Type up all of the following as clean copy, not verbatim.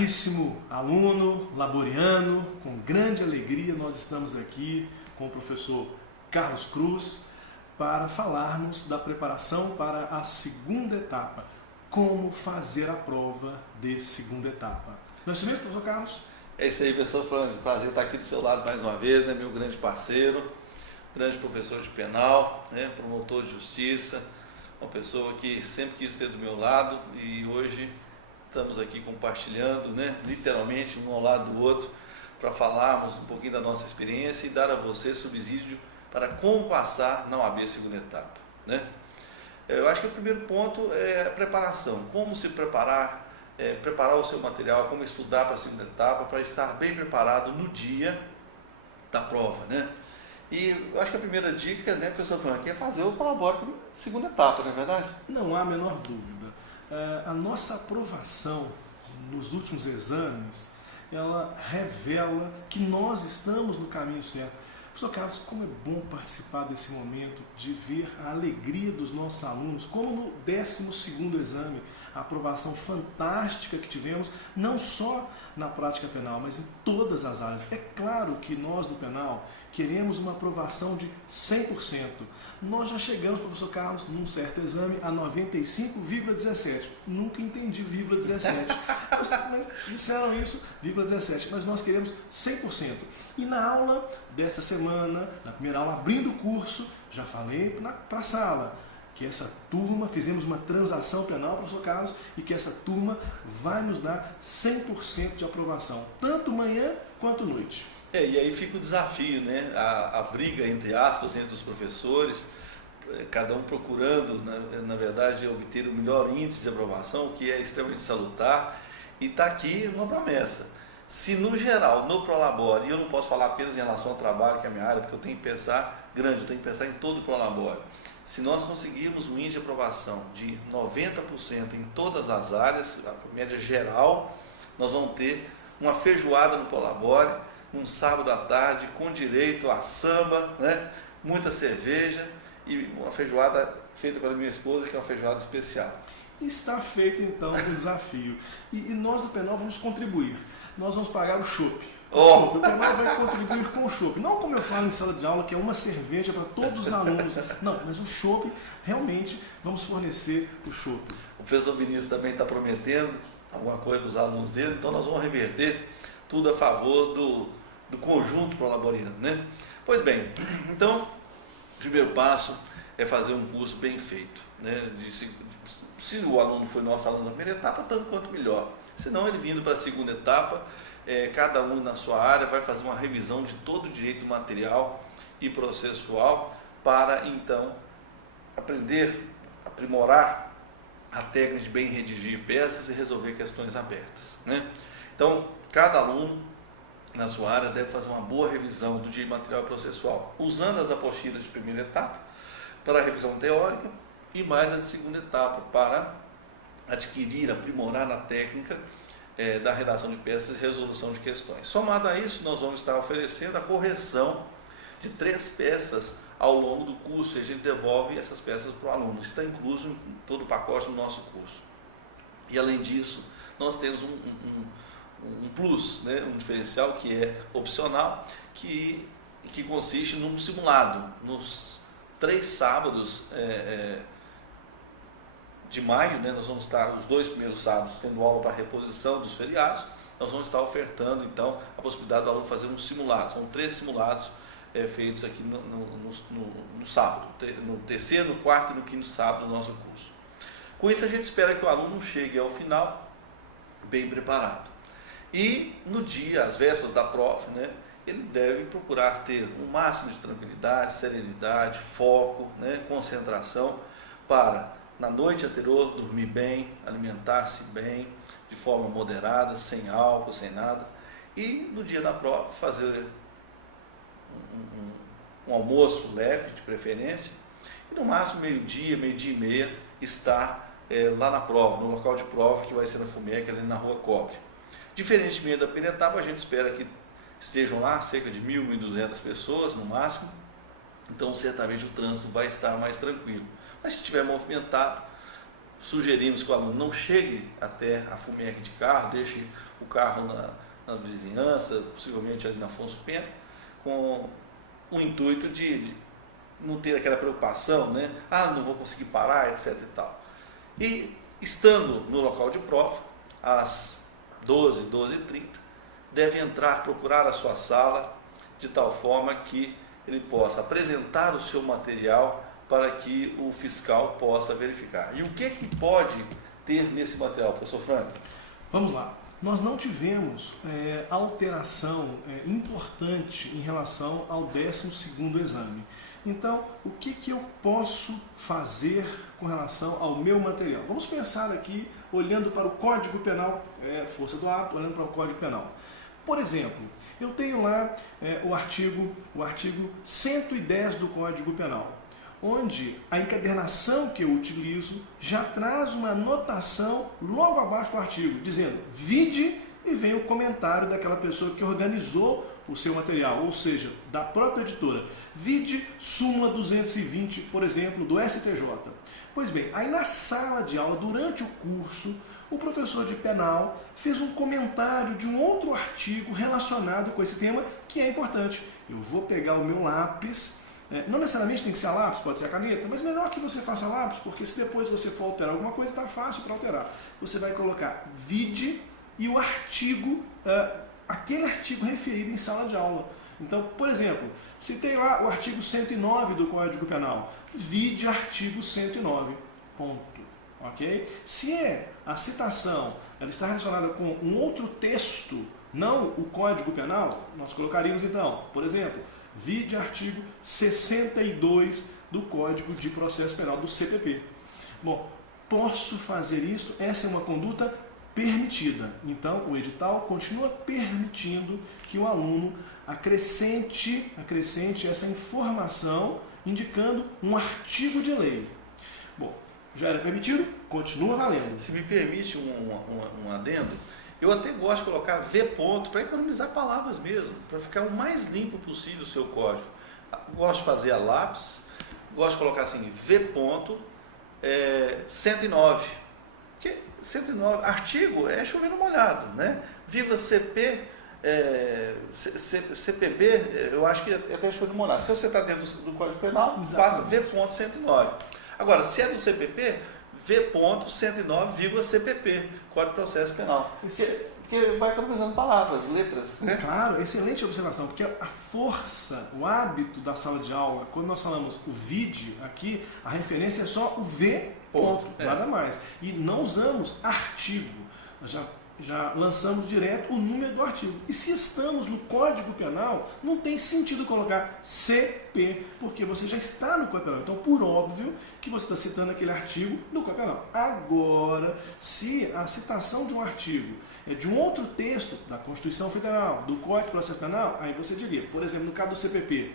Caríssimo aluno laboriano, com grande alegria nós estamos aqui com o professor Carlos Cruz para falarmos da preparação para a segunda etapa, como fazer a prova de segunda etapa. Não é isso mesmo, professor Carlos? É isso aí, professor Franco, prazer estar aqui do seu lado mais uma vez, né, meu grande parceiro, grande professor de penal, né, promotor de justiça, uma pessoa que sempre quis ter do meu lado e hoje estamos aqui compartilhando, né, literalmente um ao lado do outro, para falarmos um pouquinho da nossa experiência e dar a você subsídio para como passar na OAB segunda etapa, né? Eu acho que o primeiro ponto é a preparação, como se preparar, preparar o seu material, como estudar para a segunda etapa, para estar bem preparado no dia da prova, né? E eu acho que a primeira dica, né, professor Frank, é fazer o prolabore para a segunda etapa, não é verdade? Não há a menor dúvida. A nossa aprovação nos últimos exames, ela revela que nós estamos no caminho certo. Professor Carlos, como é bom participar desse momento de ver a alegria dos nossos alunos, como no 12º exame, a aprovação fantástica que tivemos, não só na prática penal, mas em todas as áreas. É claro que nós do penal queremos uma aprovação de 100%. Nós já chegamos, professor Carlos, num certo exame a 95,17. Nunca entendi vírgula 17. Mas disseram isso, vírgula 17. Mas nós queremos 100%. E na aula desta semana, na primeira aula, abrindo o curso, já falei para a sala, que essa turma, fizemos uma transação penal, professor Carlos, e que essa turma vai nos dar 100% de aprovação, tanto manhã quanto noite. E aí fica o desafio, né? A briga, entre aspas, entre os professores, cada um procurando, na verdade, obter o melhor índice de aprovação, o que é extremamente salutar, e está aqui uma promessa. Se no geral, no prolabore, e eu não posso falar apenas em relação ao trabalho, que é a minha área, porque eu tenho que pensar grande, eu tenho que pensar em todo o prolabore. Se nós conseguirmos um índice de aprovação de 90% em todas as áreas, a média geral, nós vamos ter uma feijoada no prolabore, um sábado à tarde, com direito a samba, né? Muita cerveja e uma feijoada feita pela minha esposa, que é uma feijoada especial. Está feito então o desafio. E nós do penal vamos contribuir. Nós vamos pagar o chopp. O penal vai contribuir com o chopp. Não como eu falo em sala de aula, que é uma cerveja para todos os alunos. Não, mas o chopp, realmente, vamos fornecer o chopp. O professor Vinícius também está prometendo alguma coisa para os alunos dele, então nós vamos reverter tudo a favor do conjunto prolaboriano, né? Pois bem, então, o primeiro passo é fazer um curso bem feito, né? Se o aluno foi nosso aluno na primeira etapa, tanto quanto melhor. Se não, ele vindo para a segunda etapa, cada um na sua área vai fazer uma revisão de todo o direito material e processual para, então, aprender, aprimorar a técnica de bem redigir peças e resolver questões abertas, né? Então, cada aluno na sua área deve fazer uma boa revisão do direito material e processual, usando as apostilas de primeira etapa para a revisão teórica e mais a de segunda etapa para adquirir, aprimorar na técnica da redação de peças e resolução de questões. Somado a isso, nós vamos estar oferecendo a correção de 3 peças ao longo do curso e a gente devolve essas peças para o aluno. Está incluso em todo o pacote do nosso curso. E além disso, nós temos um plus, né, um diferencial que é opcional, que consiste num simulado. Nos 3 sábados de maio, né, nós vamos estar os 2 primeiros sábados tendo aula para reposição dos feriados, nós vamos estar ofertando então a possibilidade do aluno fazer um simulado. São 3 simulados feitos aqui no sábado, no terceiro, no quarto e no quinto sábado do nosso curso. Com isso a gente espera que o aluno chegue ao final bem preparado. E no dia, às vésperas da prova, né, ele deve procurar ter um máximo de tranquilidade, serenidade, foco, né, concentração, para, na noite anterior, dormir bem, alimentar-se bem, de forma moderada, sem álcool, sem nada. E no dia da prova, fazer um almoço leve, de preferência, e no máximo meio-dia, meio-dia e meia, estar lá na prova, no local de prova, que vai ser na FUMEC, ali na Rua Cobre. Diferentemente da primeira etapa, a gente espera que estejam lá cerca de 1.000, 1.200 pessoas no máximo, então certamente o trânsito vai estar mais tranquilo. Mas se estiver movimentado, sugerimos que o aluno não chegue até a FUMEC de carro, deixe o carro na vizinhança, possivelmente ali na Afonso Pena, com o intuito de não ter aquela preocupação, né? Não vou conseguir parar, etc. e tal. E estando no local de prova, às 12, 12h30, deve entrar, procurar a sua sala, de tal forma que ele possa apresentar o seu material para que o fiscal possa verificar. E o que pode ter nesse material, professor Frank? Vamos lá. Nós não tivemos alteração importante em relação ao 12º exame. Então, o que eu posso fazer com relação ao meu material? Vamos pensar aqui, olhando para o Código Penal, força do ato, olhando para o Código Penal. Por exemplo, eu tenho lá o artigo 110 do Código Penal, onde a encadernação que eu utilizo já traz uma anotação logo abaixo do artigo, dizendo, vide, e vem o comentário daquela pessoa que organizou o seu material, ou seja, da própria editora. Vide súmula 220, por exemplo, do STJ. Pois bem, aí na sala de aula, durante o curso, o professor de penal fez um comentário de um outro artigo relacionado com esse tema, que é importante. Eu vou pegar o meu lápis, não necessariamente tem que ser a lápis, pode ser a caneta, mas melhor que você faça lápis, porque se depois você for alterar alguma coisa, está fácil para alterar. Você vai colocar vide e o artigo, aquele artigo referido em sala de aula. Então, por exemplo, citei lá o artigo 109 do Código Penal, vide artigo 109, ponto. Ok? Se a citação ela está relacionada com um outro texto, não o Código Penal, nós colocaríamos então, por exemplo, vide artigo 62 do Código de Processo Penal, do CPP. Bom, posso fazer isso, essa é uma conduta permitida. Então, o edital continua permitindo que o aluno acrescente essa informação, indicando um artigo de lei. Bom, já era permitido, continua valendo. Se me permite um adendo, eu até gosto de colocar V ponto para economizar palavras mesmo, para ficar o mais limpo possível o seu código. Gosto de fazer a lápis, gosto de colocar assim, V ponto 109. Porque 109, artigo é chovendo molhado, né? Vírgula CP, CPB, eu acho que é até chovendo molhado. Se você está dentro do Código Penal, passa V ponto 109. Agora, se é do CPP, V.109,CPP, Código de Processo Penal. Porque vai economizando palavras, letras. Né? Claro, excelente observação, porque a força, o hábito da sala de aula, quando nós falamos o vide aqui, a referência é só o V, ponto, nada mais. E não usamos artigo, já lançamos direto o número do artigo. E se estamos no Código Penal, não tem sentido colocar CP, porque você já está no Código Penal. Então, por óbvio, que você está citando aquele artigo do Código Penal. Agora, se a citação de um artigo é de um outro texto da Constituição Federal, do Código de Processo Penal, aí você diria, por exemplo, no caso do CPP,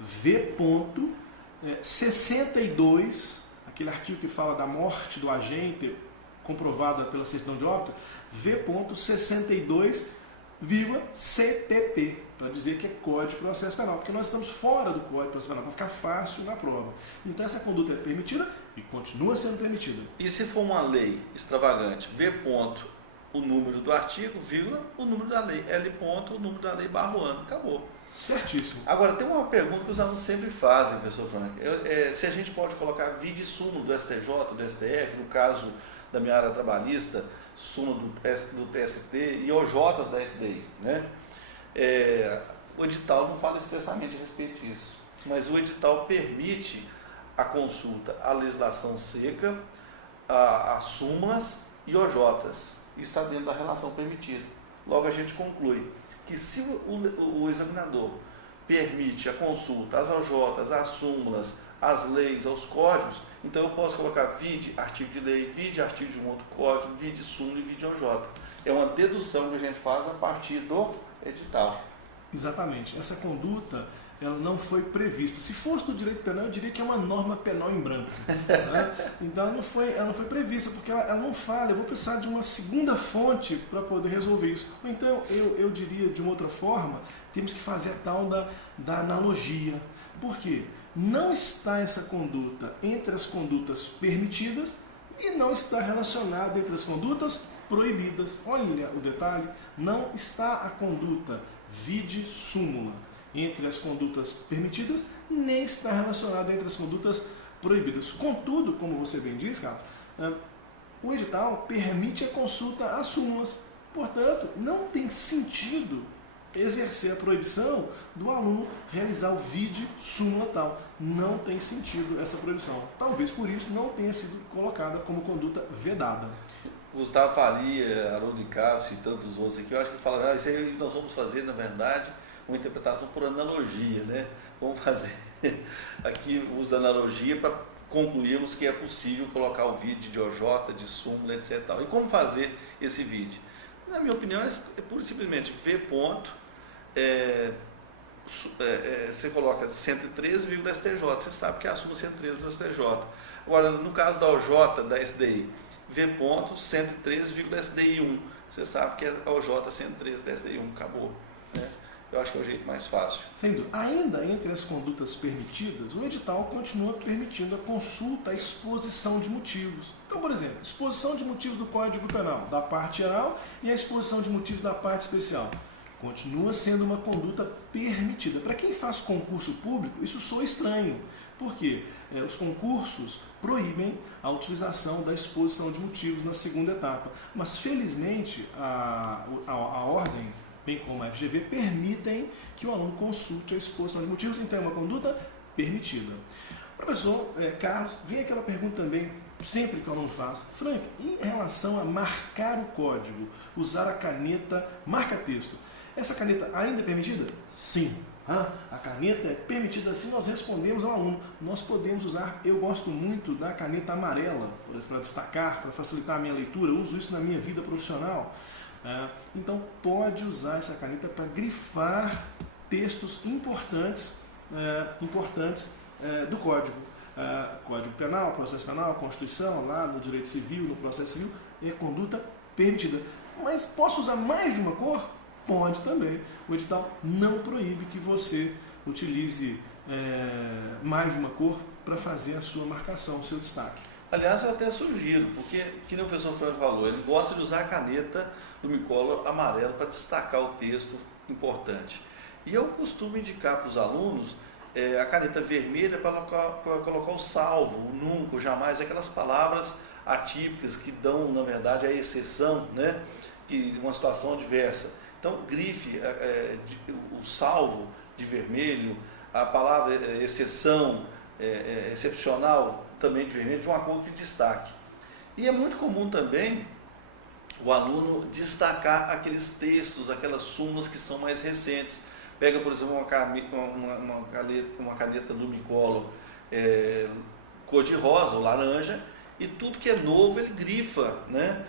V.62, aquele artigo que fala da morte do agente comprovada pela certidão de óbito, V.62,CPP, para dizer que é Código de Processo Penal, porque nós estamos fora do Código de Processo Penal, para ficar fácil na prova. Então essa conduta é permitida e continua sendo permitida. E se for uma lei extravagante, V ponto, o número do artigo, vírgula, o número da lei, L ponto, o número da lei barra o ano, acabou. Certíssimo. Agora, tem uma pergunta que os alunos sempre fazem, professor Frank, se a gente pode colocar vide súmula do STJ, do STF, no caso da minha área trabalhista, súmula do TST e OJs da SDI, né? O edital não fala expressamente a respeito disso, mas o edital permite a consulta à legislação seca, a súmulas e OJs. Isso está dentro da relação permitida. Logo a gente conclui que se o examinador permite a consulta às OJs, às súmulas, às leis, aos códigos, então eu posso colocar vide artigo de lei, vide artigo de um outro código, vide súmula e vide OJ. É uma dedução que a gente faz a partir do edital. Exatamente. Essa conduta ela não foi prevista. Se fosse do direito penal, eu diria que é uma norma penal em branco. Né? Então ela não foi prevista, porque ela não fala, eu vou precisar de uma segunda fonte para poder resolver isso. Ou então, eu diria de uma outra forma, temos que fazer a tal da analogia. Por quê? Não está essa conduta entre as condutas permitidas e não está relacionado entre as condutas proibidas. Olha o detalhe, não está a conduta vide súmula entre as condutas permitidas, nem está relacionado entre as condutas proibidas. Contudo, como você bem diz, Carlos, o edital permite a consulta às súmulas. Portanto, não tem sentido exercer a proibição do aluno realizar o vide súmula tal. Não tem sentido essa proibição. Talvez por isso não tenha sido colocada como conduta vedada. Gustavo Faria, Haroldo Cássio e tantos outros aqui, eu acho que falaram, isso aí nós vamos fazer, na verdade, uma interpretação por analogia, né? Vamos fazer aqui o uso da analogia para concluirmos que é possível colocar o vide de OJ, de súmula, etc. E como fazer esse vide? Na minha opinião, é pura e simplesmente V ponto, você coloca 113, STJ, você sabe que é a súmula 113 do STJ. Agora, no caso da OJ, da SDI, V ponto, 113, SDI 1, você sabe que é a OJ 113 da SDI 1, acabou, né? Eu acho que é o jeito mais fácil. Sem dúvida. Ainda entre as condutas permitidas, o edital continua permitindo a consulta, a exposição de motivos. Então, por exemplo, exposição de motivos do Código Penal, da parte geral, e a exposição de motivos da parte especial. Continua sendo uma conduta permitida. Para quem faz concurso público, isso soa estranho. Por quê? Os concursos proíbem a utilização da exposição de motivos na segunda etapa. Mas, felizmente, a ordem, bem como a FGV, permitem que o aluno consulte a exposição de motivos, então é uma conduta permitida. Professor Carlos, vem aquela pergunta também, sempre que o aluno faz, Frank, em relação a marcar o código, usar a caneta marca-texto, essa caneta ainda é permitida? Sim. A caneta é permitida assim, nós respondemos ao aluno. Nós podemos usar, eu gosto muito da caneta amarela, para destacar, para facilitar a minha leitura, eu uso isso na minha vida profissional. Então pode usar essa caneta para grifar textos importantes do Código. Código Penal, Processo Penal, Constituição, lá no Direito Civil, no Processo Civil, é conduta permitida. Mas posso usar mais de uma cor? Pode também. O edital não proíbe que você utilize mais de uma cor para fazer a sua marcação, o seu destaque. Aliás, eu até sugiro, porque, que nem o professor Franco falou, ele gosta de usar a caneta do Micolor amarelo para destacar o texto importante. E eu costumo indicar para os alunos a caneta vermelha para colocar o salvo, o nunca, o jamais, aquelas palavras atípicas que dão, na verdade, a exceção, né, de uma situação adversa. Então, grife o salvo de vermelho, a palavra exceção, excepcional, também de vermelho, de uma cor que destaque. E é muito comum também o aluno destacar aqueles textos, aquelas súmulas que são mais recentes. Pega, por exemplo, uma caneta do Micolor cor de rosa ou laranja, e tudo que é novo ele grifa, né,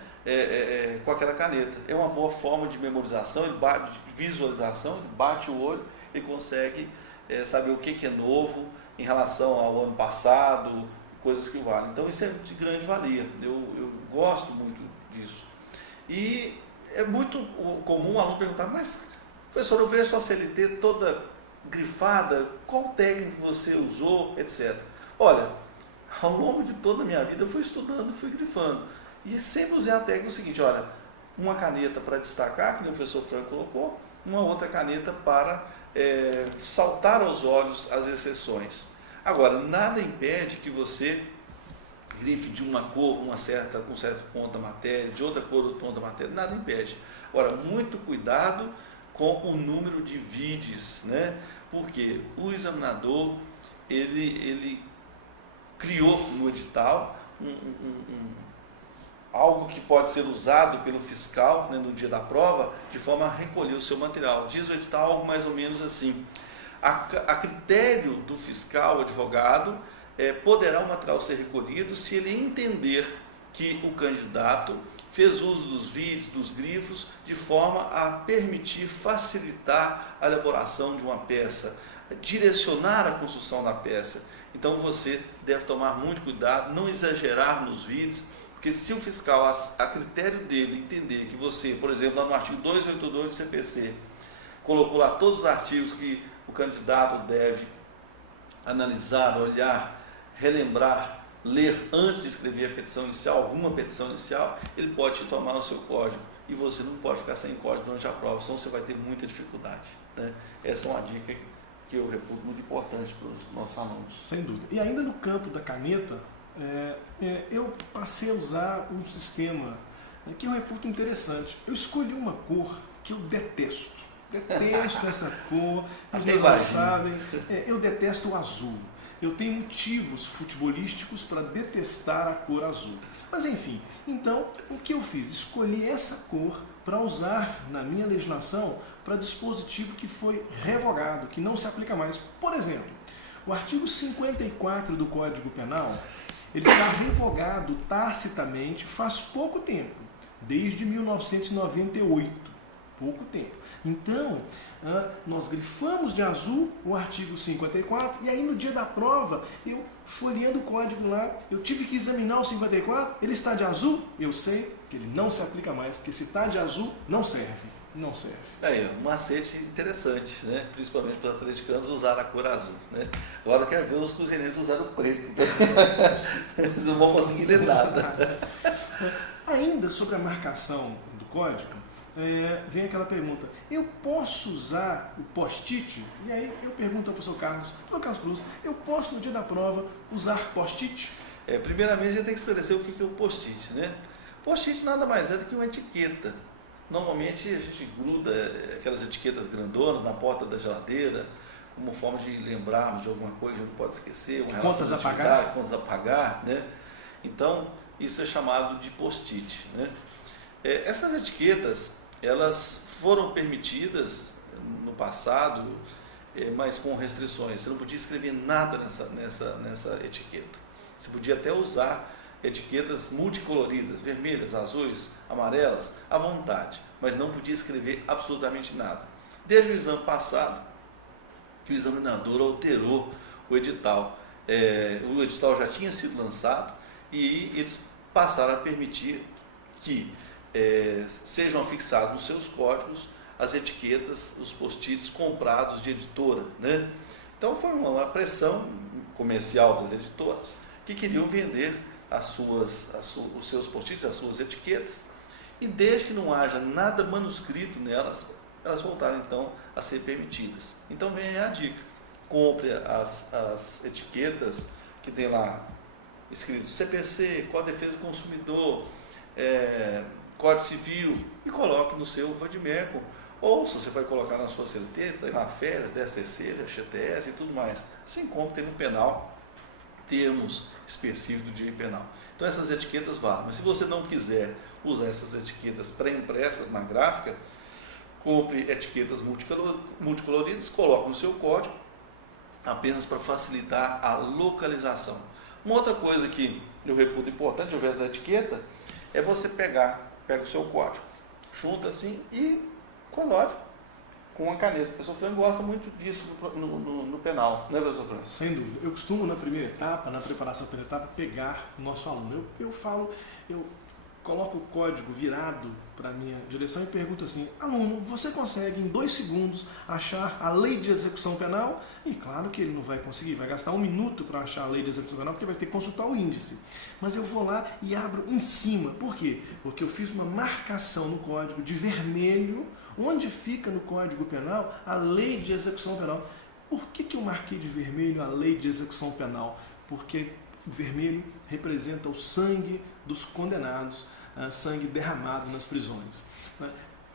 com aquela caneta. É uma boa forma de memorização, de visualização, ele bate o olho e consegue saber o que é novo em relação ao ano passado, coisas que valem. Então isso é de grande valia, eu gosto muito disso. E é muito comum o aluno perguntar, mas professor, eu vejo a sua CLT toda grifada, qual técnica você usou, etc. Olha, ao longo de toda a minha vida eu fui estudando, fui grifando. E sempre usei a técnica seguinte, olha, uma caneta para destacar, que nem o professor Franco colocou, uma outra caneta para saltar aos olhos as exceções. Agora, nada impede que você grife de uma cor um certo ponto da matéria, de outra cor outro ponto da matéria, nada impede. Agora, muito cuidado com o número de vides, né? Porque o examinador, ele criou no edital algo que pode ser usado pelo fiscal, né, no dia da prova, de forma a recolher o seu material. Diz o edital algo mais ou menos assim: a critério do fiscal, advogado, poderá o material ser recolhido se ele entender que o candidato fez uso dos vídeos, dos grifos, de forma a permitir, facilitar a elaboração de uma peça, direcionar a construção da peça. Então você deve tomar muito cuidado, não exagerar nos vídeos, porque se o fiscal, a critério dele, entender que você, por exemplo, lá no artigo 282 do CPC, colocou lá todos os artigos que o candidato deve analisar, olhar, relembrar ler antes de escrever a petição inicial, alguma petição inicial, ele pode te tomar o seu código e você não pode ficar sem código durante a prova, senão você vai ter muita dificuldade, né? Essa é uma dica que eu reputo muito importante para os nossos alunos. Sem dúvida. E ainda no campo da caneta, eu passei a usar um sistema que eu reputo interessante. Eu escolhi uma cor que eu detesto. Detesto essa cor, os meus sabem, eu detesto o azul. Eu tenho motivos futebolísticos para detestar a cor azul. Mas enfim, então o que eu fiz? Escolhi essa cor para usar na minha legislação para dispositivo que foi revogado, que não se aplica mais. Por exemplo, o artigo 54 do Código Penal, ele está revogado tacitamente faz pouco tempo, desde 1998, pouco tempo. Então, nós grifamos de azul o artigo 54 e aí no dia da prova, eu folheando o código lá, eu tive que examinar o 54, ele está de azul? Eu sei que ele não se aplica mais, porque se está de azul, não serve. Não serve. Aí, um macete interessante, né? Principalmente para os atleticanos usar a cor azul, né? Agora eu quero ver os cruzeirenses usar o preto. Eles não vão conseguir ler nada. Ainda sobre a marcação do código, vem aquela pergunta, eu posso usar o post-it? E aí eu pergunto ao professor Carlos Cruz, eu posso no dia da prova usar post-it? Primeiramente a gente tem que esclarecer o que é o post-it, né? Post-it nada mais é do que uma etiqueta. Normalmente a gente gruda aquelas etiquetas grandonas na porta da geladeira, como forma de lembrarmos de alguma coisa que não pode esquecer, contas a pagar, né? Então, isso é chamado de post-it, né? Essas etiquetas, elas foram permitidas no passado, mas com restrições. Você não podia escrever nada nessa etiqueta. Você podia até usar etiquetas multicoloridas, vermelhas, azuis, amarelas, à vontade, mas não podia escrever absolutamente nada. Desde o exame passado, que o examinador alterou o edital. O edital já tinha sido lançado e eles passaram a permitir que sejam afixados nos seus códigos as etiquetas, os post-its comprados de editora, né? Então foi uma pressão comercial das editoras que queriam vender os seus post-its, as suas etiquetas, e desde que não haja nada manuscrito nelas, elas voltaram então a ser permitidas. Então vem aí a dica, compre as etiquetas que tem lá escrito CPC, Código de Defesa do Consumidor, Código Civil, e coloque no seu Vadimeco, ou se você vai colocar na sua CLT, tem lá férias, 10º, FGTS e tudo mais. Assim como tem no penal, termos específicos do direito penal. Então essas etiquetas valem, mas se você não quiser usar essas etiquetas pré-impressas na gráfica, compre etiquetas multicoloridas, coloque no seu código, apenas para facilitar a localização. Uma outra coisa que eu reputo importante ao invés da etiqueta, é você pega o seu código, junta assim e colore com uma caneta. O professor Franco gosta muito disso no penal, né, professor Franco? Sem dúvida. Eu costumo, na primeira etapa, na preparação da primeira etapa, pegar o nosso aluno. Eu coloco o código virado para a minha direção e pergunto assim, aluno, você consegue em 2 segundos achar a lei de execução penal? E claro que ele não vai conseguir, vai gastar 1 minuto para achar a lei de execução penal, porque vai ter que consultar o índice. Mas eu vou lá e abro em cima. Por quê? Porque eu fiz uma marcação no código de vermelho, onde fica no Código Penal a lei de execução penal. Por que eu marquei de vermelho a lei de execução penal? Porque o vermelho representa o sangue dos condenados, sangue derramado nas prisões.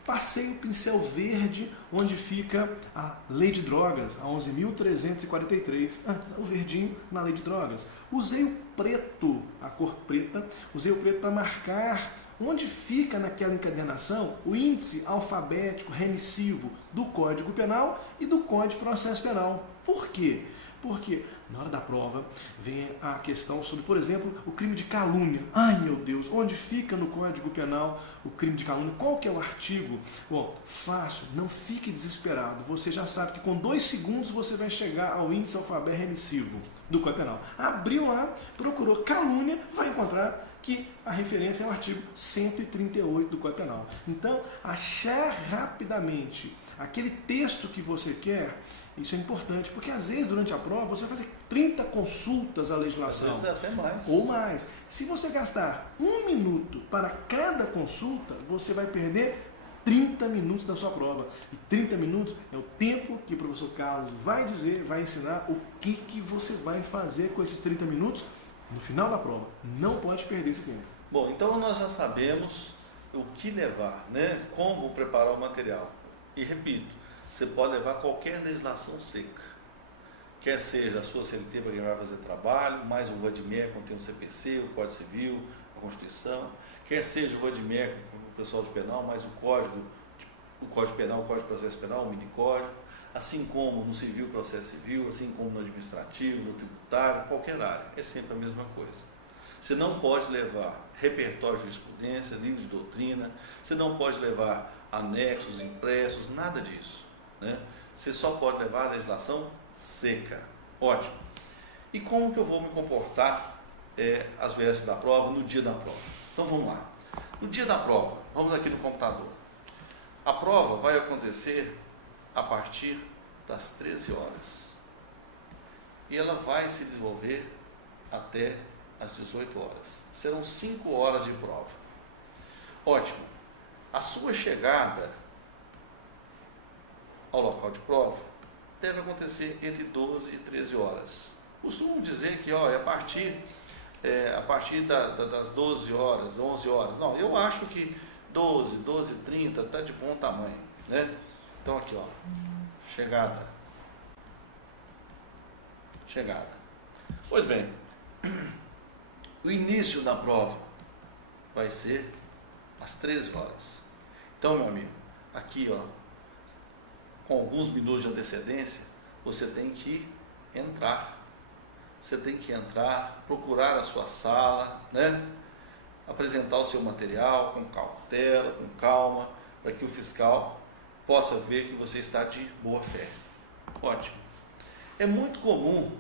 Passei o pincel verde onde fica a lei de drogas, a 11.343, o verdinho na lei de drogas. Usei o preto, a cor preta, usei o preto para marcar onde fica naquela encadernação o índice alfabético remissivo do Código Penal e do Código de Processo Penal. Por quê? Porque na hora da prova vem a questão sobre, por exemplo, o crime de calúnia. Ai meu Deus, onde fica no Código Penal o crime de calúnia? Qual que é o artigo? Bom, fácil, não fique desesperado. Você já sabe que com 2 segundos você vai chegar ao índice alfabético remissivo do Código Penal. Abriu lá, procurou calúnia, vai encontrar que a referência é o artigo 138 do Código Penal. Então, achar rapidamente aquele texto que você quer. Isso é importante, porque às vezes durante a prova você vai fazer 30 consultas à legislação. Às vezes até mais. Ou mais. Se você gastar 1 minuto para cada consulta, você vai perder 30 minutos da sua prova. E 30 minutos é o tempo que o professor Carlos vai dizer, vai ensinar o que você vai fazer com esses 30 minutos no final da prova. Não pode perder esse tempo. Bom, então nós já sabemos o que levar, né? Como preparar o material. E repito, você pode levar qualquer legislação seca. Quer seja a sua CLT para quem vai fazer trabalho, mais o VADMER, contém o CPC, o Código Civil, a Constituição. Quer seja o VADMER com o pessoal de penal, mais o Código Penal, o Código de Processo Penal, o mini-código. Assim como no civil, processo civil, assim como no administrativo, no tributário, qualquer área. É sempre a mesma coisa. Você não pode levar repertório de jurisprudência, livro de doutrina, você não pode levar anexos, impressos, nada disso. Né? Você só pode levar a legislação seca. Ótimo. E como que eu vou me comportar às vésperas da prova, no dia da prova? Então vamos lá. No dia da prova, vamos aqui no computador. A prova vai acontecer a partir das 13 horas. E ela vai se desenvolver até às 18 horas. Serão 5 horas de prova. Ótimo. A sua chegada ao local de prova deve acontecer entre 12 e 13 horas. Costumo dizer que a partir das 12 horas, 11 horas. Não, eu acho que 12, 12 e 30 está de bom tamanho. Né? Então aqui, chegada. Pois bem, o início da prova vai ser às 13 horas. Então, meu amigo, aqui, com alguns minutos de antecedência, você tem que entrar. Você tem que entrar, procurar a sua sala, né? Apresentar o seu material com cautela, com calma, para que o fiscal possa ver que você está de boa fé. Ótimo. É muito comum,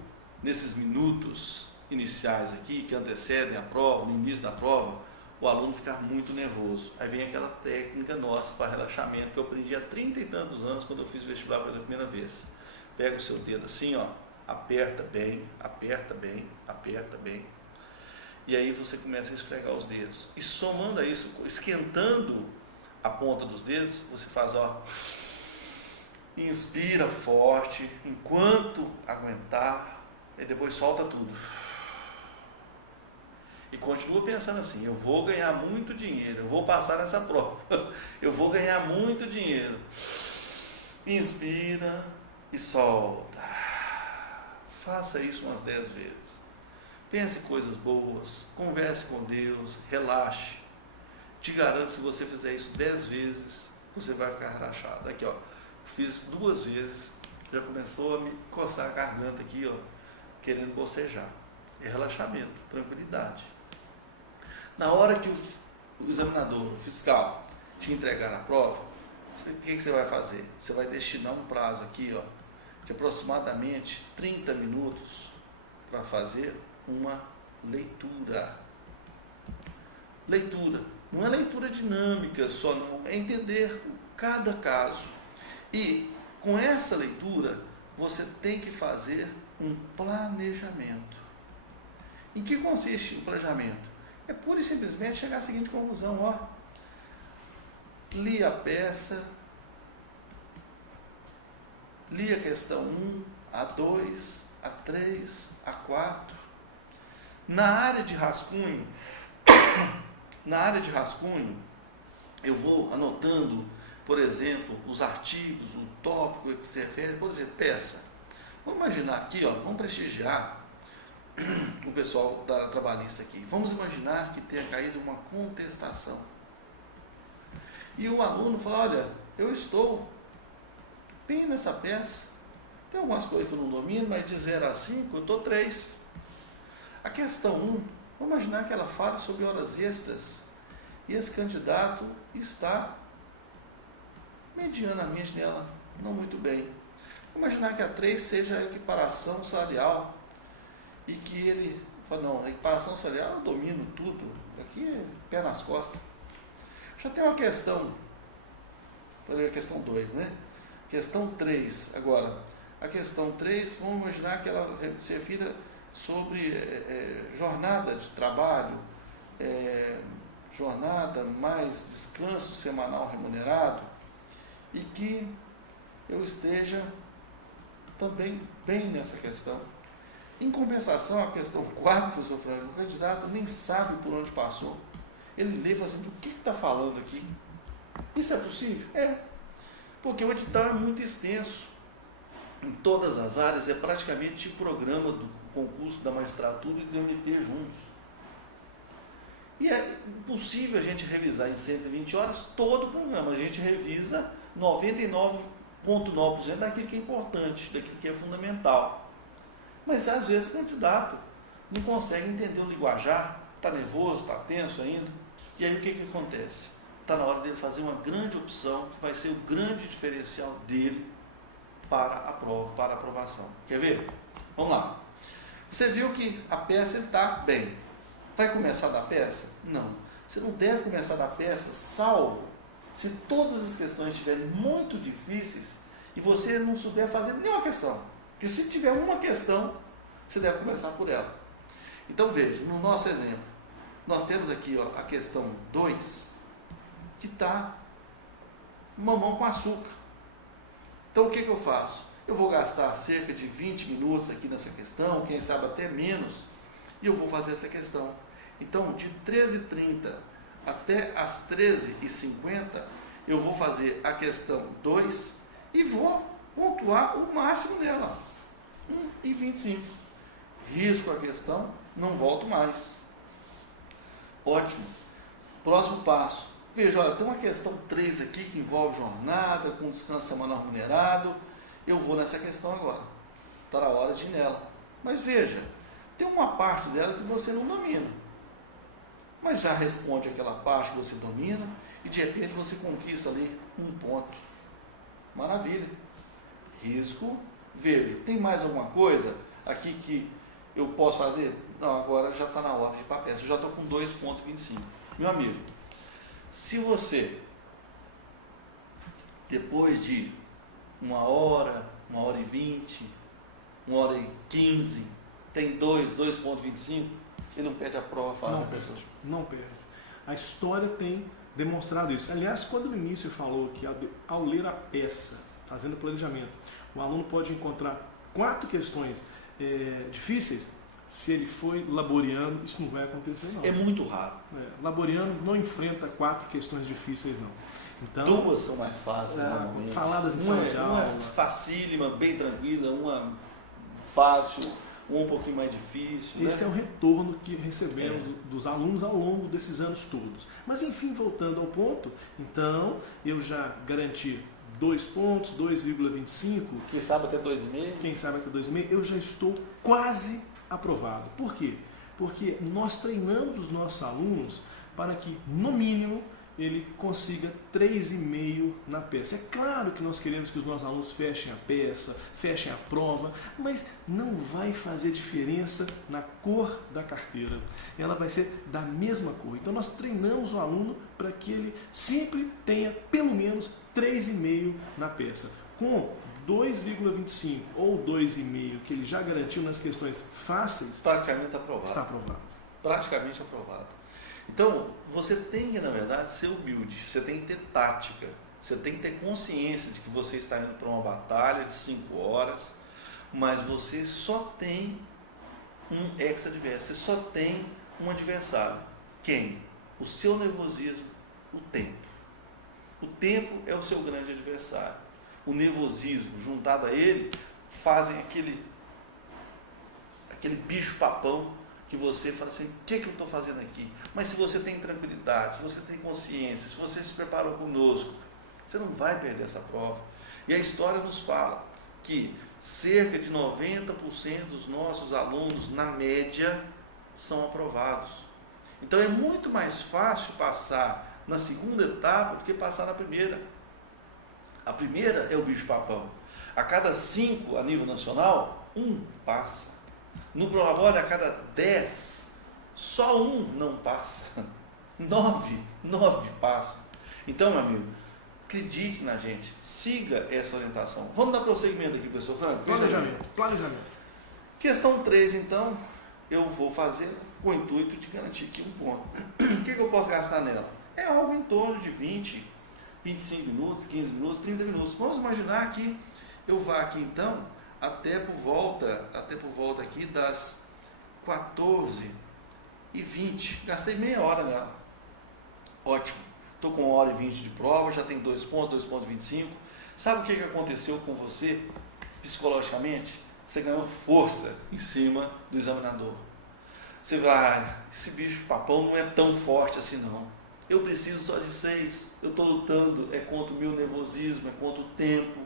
nesses minutos iniciais aqui, que antecedem a prova, no início da prova, o aluno ficar muito nervoso. Aí vem aquela técnica nossa para relaxamento que eu aprendi há 30 e tantos anos quando eu fiz vestibular pela primeira vez. Pega o seu dedo assim, aperta bem, aperta bem, aperta bem. E aí você começa a esfregar os dedos. E somando a isso, esquentando a ponta dos dedos, você faz, inspira forte, enquanto aguentar, e depois solta tudo. E continua pensando assim, eu vou ganhar muito dinheiro, eu vou passar nessa prova, eu vou ganhar muito dinheiro. Inspira e solta. Faça isso umas 10 vezes. Pense em coisas boas, converse com Deus, relaxe. Te garanto, se você fizer isso 10 vezes, você vai ficar relaxado. Aqui, fiz 2 vezes, já começou a me coçar a garganta aqui, querendo bocejar. É relaxamento, tranquilidade. Na hora que o examinador, o fiscal, te entregar a prova, o que você vai fazer? Você vai destinar um prazo aqui, de aproximadamente 30 minutos para fazer uma leitura. Leitura. Não é leitura dinâmica só, não. É entender cada caso. E com essa leitura, você tem que fazer um planejamento. Em que consiste o planejamento? É pura e simplesmente chegar à seguinte conclusão, li a peça, li a questão 1, a 2, a 3, a 4. Na área de rascunho, eu vou anotando, por exemplo, os artigos, o tópico que se refere, por exemplo, peça. Vamos imaginar aqui, vamos prestigiar o pessoal da trabalhista aqui. Vamos imaginar que tenha caído uma contestação. E o aluno fala, olha, eu estou bem nessa peça, tem algumas coisas que eu não domino, mas de 0 a 5 eu estou 3. A questão 1, vamos imaginar que ela fala sobre horas extras e esse candidato está medianamente nela, não muito bem. Vamos imaginar que a 3 seja a equiparação salarial e que ele fala, não, a equiparação salarial eu domino tudo, aqui é pé nas costas. Já tem uma questão, a questão 2, né? Questão 3, agora. A questão 3, vamos imaginar que ela se refira sobre jornada de trabalho, jornada mais descanso semanal remunerado, e que eu esteja também bem nessa questão. Em compensação, a questão 4, professor Franco, o candidato nem sabe por onde passou. Ele lê e fala assim, do que está falando aqui? Isso é possível? É. Porque o edital é muito extenso. Em todas as áreas, é praticamente o programa do concurso da magistratura e do MP juntos. E é impossível a gente revisar em 120 horas todo o programa. A gente revisa 99,9% daquilo que é importante, daquilo que é fundamental. Mas às vezes o candidato não consegue entender o linguajar, está nervoso, está tenso ainda. E aí o que acontece? Está na hora dele fazer uma grande opção, que vai ser o grande diferencial dele para a prova, para a aprovação. Quer ver? Vamos lá. Você viu que a peça está bem. Vai começar da peça? Não. Você não deve começar da peça, salvo se todas as questões estiverem muito difíceis e você não souber fazer nenhuma questão. Porque se tiver uma questão, você deve começar por ela. Então veja, no nosso exemplo, nós temos aqui a questão 2, que está mamão com açúcar. Então o que eu faço? Eu vou gastar cerca de 20 minutos aqui nessa questão, quem sabe até menos, e eu vou fazer essa questão. Então de 13h30 até as 13h50, eu vou fazer a questão 2 e vou pontuar o máximo dela. 1,25. Risco a questão, não volto mais. Ótimo. Próximo passo. Veja, olha, tem uma questão 3 aqui que envolve jornada, com descanso semanal remunerado. Eu vou nessa questão agora. Está na hora de ir nela. Mas veja, tem uma parte dela que você não domina. Mas já responde aquela parte que você domina e de repente você conquista ali 1 ponto. Maravilha. Risco. Vejo, tem mais alguma coisa aqui que eu posso fazer? Não, agora já está na hora de ir para a peça. Eu já estou com 2,25. Meu amigo, se você, depois de 1 hora, 1h20, 1h15, tem 2,25, ele não perde a prova fácil, professor? Não perde. A história tem demonstrado isso. Aliás, quando no início falou que ao ler a peça, fazendo planejamento, o aluno pode encontrar 4 questões difíceis, se ele foi laboriano, isso não vai acontecer não. É muito raro. Laboriano não enfrenta 4 questões difíceis não. Então, 2 são mais fáceis, normalmente. Faladas em sala de aula. Uma é facílima, bem tranquila, uma fácil, uma um pouquinho mais difícil. Esse é o retorno que recebemos dos alunos ao longo desses anos todos. Mas enfim, voltando ao ponto, então eu já garanti 2 pontos, 2,25. Quem sabe até 2,5. Quem sabe até 2,5, eu já estou quase aprovado. Por quê? Porque nós treinamos os nossos alunos para que, no mínimo, ele consiga 3,5 na peça. É claro que nós queremos que os nossos alunos fechem a peça, fechem a prova, mas não vai fazer diferença na cor da carteira. Ela vai ser da mesma cor. Então nós treinamos o aluno para que ele sempre tenha pelo menos 3,5 na peça. Com 2,25 ou 2,5 que ele já garantiu nas questões fáceis, praticamente aprovado. Está aprovado. Praticamente aprovado. Então, você tem que, na verdade, ser humilde, você tem que ter tática, você tem que ter consciência de que você está indo para uma batalha de 5 horas, mas você só tem um ex-adversário, você só tem um adversário. Quem? O seu nervosismo, o tempo. O tempo é o seu grande adversário. O nervosismo, juntado a ele, fazem aquele bicho-papão que você fala assim, o que eu estou fazendo aqui? Mas se você tem tranquilidade, se você tem consciência, se você se preparou conosco, você não vai perder essa prova. E a história nos fala que cerca de 90% dos nossos alunos, na média, são aprovados. Então é muito mais fácil passar na segunda etapa do que passar na primeira. A primeira é o bicho-papão. A cada 5 a nível nacional, 1 passa. No Prolabore, a cada 10, só 1 não passa. 9 passam. Então, meu amigo, acredite na gente, siga essa orientação. Vamos dar prosseguimento aqui, professor Franco? Planejamento. Questão 3, então, eu vou fazer com o intuito de garantir aqui um ponto. O que eu posso gastar nela? É algo em torno de 20, 25 minutos, 15 minutos, 30 minutos. Vamos imaginar que eu vá aqui, então, até por volta aqui das 14h20. Gastei meia hora nela. Ótimo. Estou com 1h20 de prova, já tem 2 pontos, 2,25. Sabe o que aconteceu com você psicologicamente? Você ganhou força em cima do examinador. Você vai, esse bicho papão não é tão forte assim não. Eu preciso só de 6. Eu estou lutando, é contra o meu nervosismo, é contra o tempo.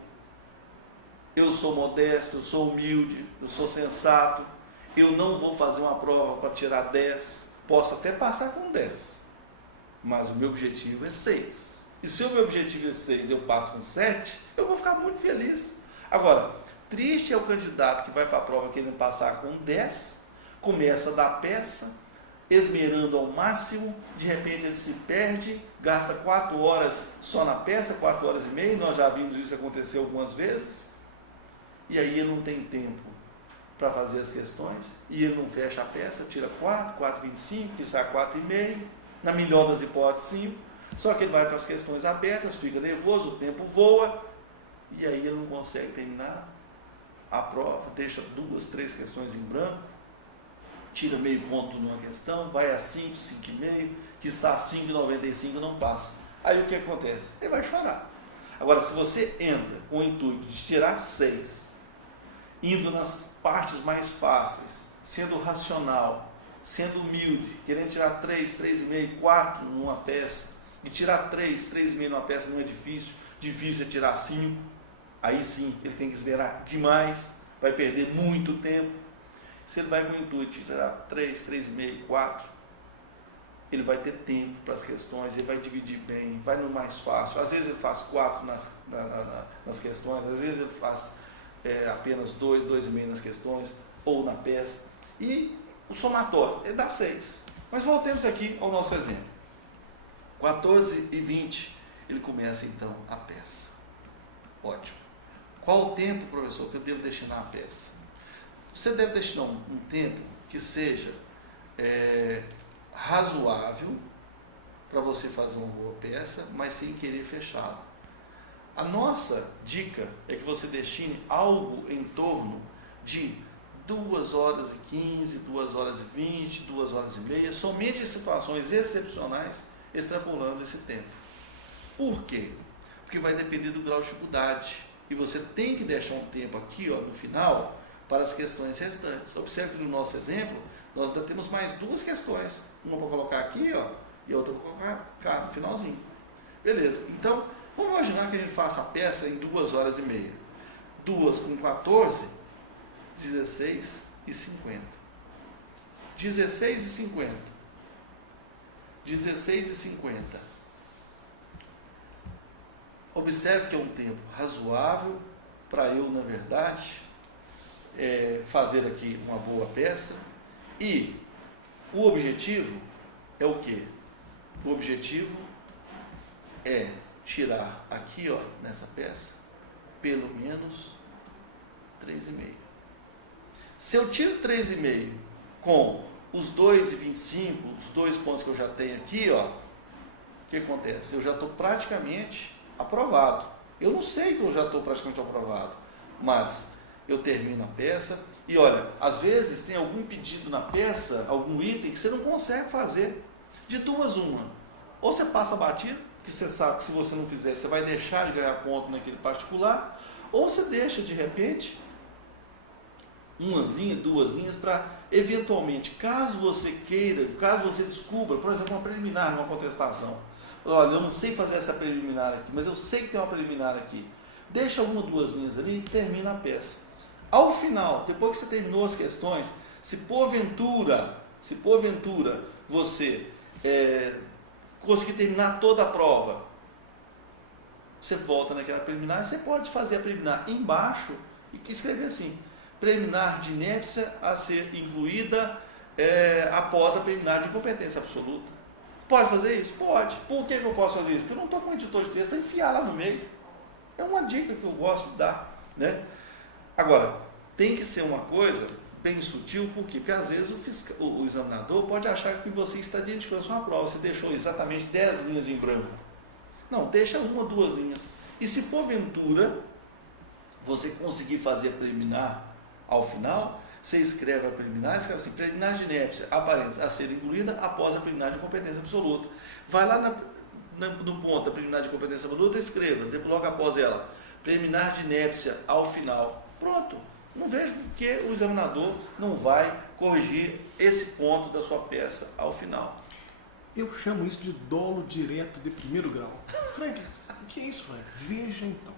Eu sou modesto, eu sou humilde, eu sou sensato. Eu não vou fazer uma prova para tirar 10. Posso até passar com 10. Mas o meu objetivo é 6. E se o meu objetivo é 6 e eu passo com 7, eu vou ficar muito feliz. Agora, triste é o candidato que vai para a prova querendo passar com 10, começa a dar peça, esmerando ao máximo, de repente ele se perde, gasta 4 horas só na peça, 4 horas e meia, nós já vimos isso acontecer algumas vezes, e aí ele não tem tempo para fazer as questões, e ele não fecha a peça, tira 4, 4,25, quiçá 4,5, na melhor das hipóteses 5, só que ele vai para as questões abertas, fica nervoso, o tempo voa, e aí ele não consegue terminar a prova, deixa 2, 3 questões em branco, tira meio ponto numa questão, vai a 5, 5,5, quiçá 5,95 não passa. Aí o que acontece? Ele vai chorar. Agora, se você entra com o intuito de tirar 6, indo nas partes mais fáceis, sendo racional, sendo humilde, querendo tirar 3, 3,5, 4 numa peça, e tirar 3, 3,5 numa peça não é difícil, difícil é tirar 5, aí sim, ele tem que esmerar demais, vai perder muito tempo. Se ele vai com o intuito de tirar 3, 3,5, 4, ele vai ter tempo para as questões, ele vai dividir bem, vai no mais fácil. Às vezes ele faz 4 nas questões, às vezes ele faz apenas 2, 2,5 nas questões, ou na peça. E o somatório, ele dá 6. Mas voltemos aqui ao nosso exemplo. 14h20, ele começa então a peça. Ótimo. Qual o tempo, professor, que eu devo destinar à peça? Você deve destinar um tempo que seja razoável para você fazer uma boa peça, mas sem querer fechá-la. A nossa dica é que você destine algo em torno de 2h15, 2h20, 2h30, somente em situações excepcionais, extrapolando esse tempo. Por quê? Porque vai depender do grau de dificuldade. E você tem que deixar um tempo aqui, ó, no final, para as questões restantes. Observe que no nosso exemplo, nós ainda temos mais 2 questões. Uma para colocar aqui, ó, e a outra para colocar cá, no finalzinho. Beleza. Então, vamos imaginar que a gente faça a peça em 2h30. 2 com 14, 16h50. 16h50. 16h50. Observe que é um tempo razoável para eu, na verdade, fazer aqui uma boa peça. E o objetivo é o quê? O objetivo é tirar aqui, ó, nessa peça, pelo menos 3,5. Se eu tiro 3,5 com os 2,25, os 2 pontos que eu já tenho aqui, ó, o que acontece? Eu já estou praticamente aprovado. Eu não sei que eu já estou praticamente aprovado, mas eu termino a peça e olha, às vezes tem algum pedido na peça, algum item que você não consegue fazer. De 2 uma. Ou você passa batido, que você sabe que se você não fizer, você vai deixar de ganhar ponto naquele particular, ou você deixa de repente uma linha, 2 linhas para eventualmente, caso você queira, caso você descubra, por exemplo, uma preliminar, uma contestação. Olha, eu não sei fazer essa preliminar aqui, mas eu sei que tem uma preliminar aqui. Deixa 1 ou 2 linhas ali e termina a peça. Ao final, depois que você terminou as questões, se porventura você conseguir terminar toda a prova, você volta naquela preliminar e você pode fazer a preliminar embaixo e escrever assim: preliminar de inépcia a ser incluída após a preliminar de incompetência absoluta. Pode fazer isso? Pode. Por que eu não posso fazer isso? Porque eu não estou com um editor de texto para enfiar lá no meio. É uma dica que eu gosto de dar, né? Agora, tem que ser uma coisa bem sutil, por quê? Porque às vezes o examinador pode achar que você está identificando sua prova, você deixou exatamente 10 linhas em branco. Não, deixa 1 ou 2 linhas. E se porventura você conseguir fazer a preliminar ao final, você escreve a preliminar, escreve assim, preliminar de inépcia, aparente a ser incluída após a preliminar de competência absoluta. Vai lá no ponto da preliminar de competência absoluta, escreva, logo após ela, preliminar de inépcia ao final. Pronto. Não vejo porque o examinador não vai corrigir esse ponto da sua peça ao final. Eu chamo isso de dolo direto de primeiro grau. Frank, o que é isso, Frank? Veja então.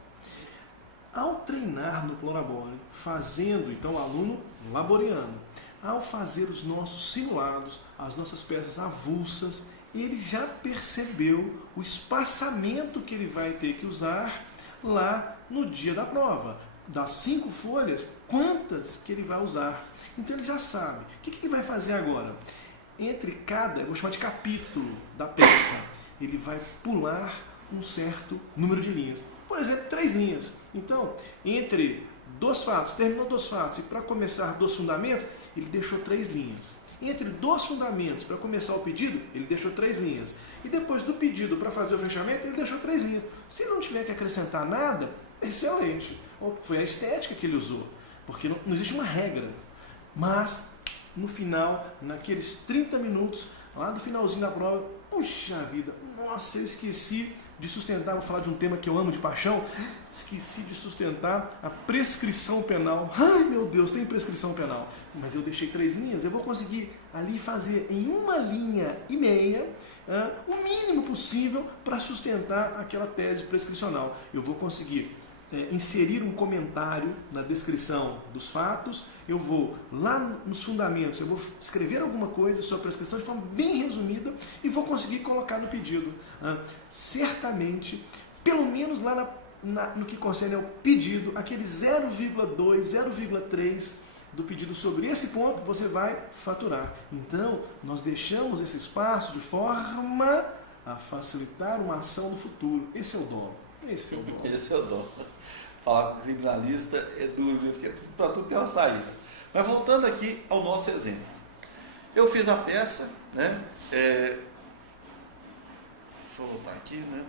Ao treinar no Plurabore, fazendo então o aluno laboriano, ao fazer os nossos simulados, as nossas peças avulsas, ele já percebeu o espaçamento que ele vai ter que usar lá no dia da prova. Das 5 folhas, quantas que ele vai usar. Então ele já sabe. O que ele vai fazer agora? Entre cada, eu vou chamar de capítulo da peça, ele vai pular um certo número de linhas. Por exemplo, 3 linhas. Então, entre 2 fatos, terminou 2 fatos, e para começar 2 fundamentos, ele deixou 3 linhas. Entre 2 fundamentos, para começar o pedido, ele deixou 3 linhas. E depois do pedido, para fazer o fechamento, ele deixou 3 linhas. Se não tiver que acrescentar nada, excelente. Foi a estética que ele usou, porque não existe uma regra. Mas, no final, naqueles 30 minutos, lá do finalzinho da prova, puxa vida, nossa, eu esqueci de sustentar, vou falar de um tema que eu amo de paixão, esqueci de sustentar a prescrição penal. Ai meu Deus, tem prescrição penal, mas eu deixei 3 linhas, eu vou conseguir ali fazer em 1,5 linha o mínimo possível para sustentar aquela tese prescricional. Eu vou conseguir inserir um comentário na descrição dos fatos, eu vou lá nos fundamentos, eu vou escrever alguma coisa sobre a prescrição de forma bem resumida e vou conseguir colocar no pedido. Certamente, pelo menos lá no que concerne ao pedido, aquele 0,2, 0,3 do pedido sobre esse ponto, você vai faturar. Então, nós deixamos esse espaço de forma a facilitar uma ação no futuro. Esse é o dolo. Esse é o dolo. Falar com o criminalista é duro, porque para tudo tem uma saída. Mas voltando aqui ao nosso exemplo. Eu fiz a peça, né? Deixa eu voltar aqui, né?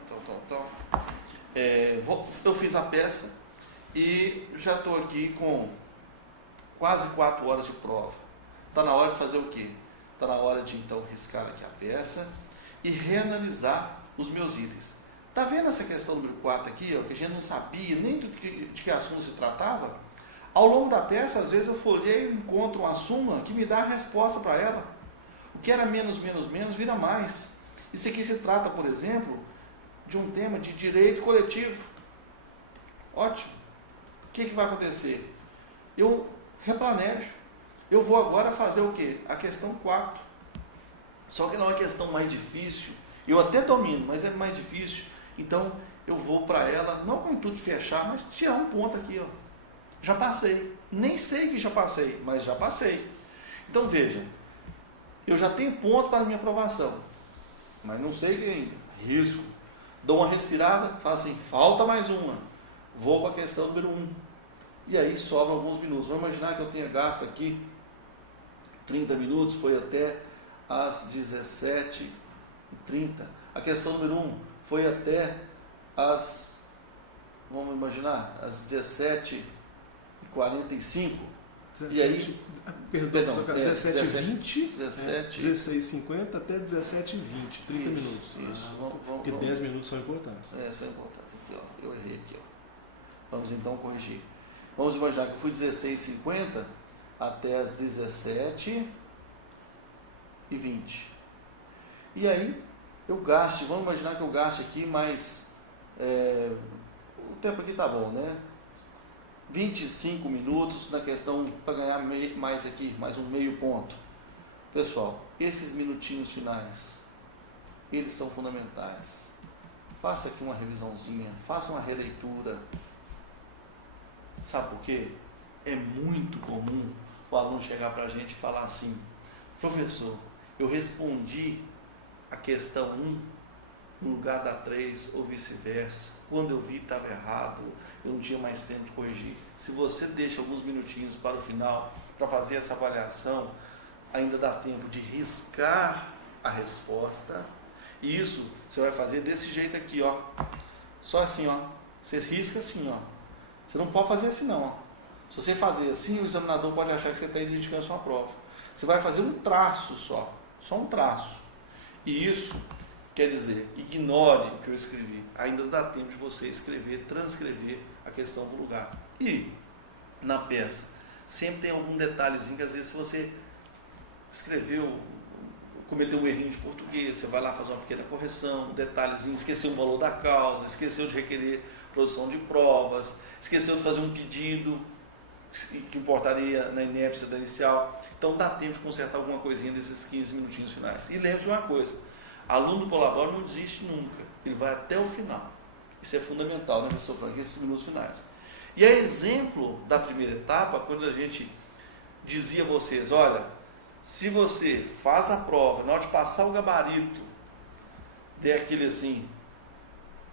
Eu fiz a peça e já estou aqui com quase 4 horas de prova. Está na hora de fazer o quê? Está na hora de então riscar aqui a peça e reanalisar os meus itens. Está vendo essa questão número 4 aqui, ó, que a gente não sabia nem de que assunto se tratava? Ao longo da peça, às vezes eu folhei e encontro uma súmula que me dá a resposta para ela. O que era menos, menos, menos, vira mais. Isso aqui se trata, por exemplo, de um tema de direito coletivo. Ótimo. O que vai acontecer? Eu replanejo. Eu vou agora fazer o quê? A questão 4. Só que não é uma questão mais difícil. Eu até domino, mas é mais difícil. Então, eu vou para ela, não com o intuito de fechar, mas tirar um ponto aqui, ó. Já passei. Nem sei que já passei, mas já passei. Então, veja, eu já tenho ponto para a minha aprovação, mas não sei ainda. Risco. Dou uma respirada, falo assim, falta mais uma. Vou para a questão número 1. E aí sobram alguns minutos. Vamos imaginar que eu tenha gasto aqui 30 minutos, foi até às 17h30. A questão número 1 foi até às, vamos imaginar, às 17h45. E aí, perdão, 17h20, 16h50 até 17h20, 30 minutos. Isso. Porque 10 minutos são importantes. São importantes. Aqui, ó, eu errei aqui. Ó. Vamos então corrigir. Vamos imaginar que eu fui 16h50 até as 17h20. E aí, eu gaste, vamos imaginar que eu gaste aqui mais, o tempo aqui tá bom, né? 25 minutos na questão para ganhar mais aqui, mais um meio ponto. Pessoal, esses minutinhos finais, eles são fundamentais. Faça aqui uma revisãozinha, faça uma releitura. Sabe por quê? É muito comum o aluno chegar para a gente e falar assim, professor, eu respondi a questão 1 no lugar da 3 ou vice-versa. Quando eu vi estava errado, eu não tinha mais tempo de corrigir. Se você deixa alguns minutinhos para o final para fazer essa avaliação, ainda dá tempo de riscar a resposta. E isso você vai fazer desse jeito aqui, ó. Só assim, ó. Você risca assim, ó. Você não pode fazer assim não, ó. Se você fazer assim, o examinador pode achar que você está identificando a sua prova. Você vai fazer um traço só um traço. E isso quer dizer, ignore o que eu escrevi. Ainda dá tempo de você escrever, transcrever a questão do lugar. E na peça, sempre tem algum detalhezinho que às vezes se você escreveu, cometeu um errinho de português, você vai lá fazer uma pequena correção, um detalhezinho, esqueceu o valor da causa, esqueceu de requerer produção de provas, esqueceu de fazer um pedido que importaria na inépcia da inicial. Então dá tempo de consertar alguma coisinha desses 15 minutinhos finais. E lembre-se de uma coisa, aluno do Polabora não desiste nunca, ele vai até o final. Isso é fundamental, né, professor Frank, esses minutos finais. E é exemplo da primeira etapa, quando a gente dizia a vocês, olha, se você faz a prova, na hora de passar o gabarito, der aquele assim,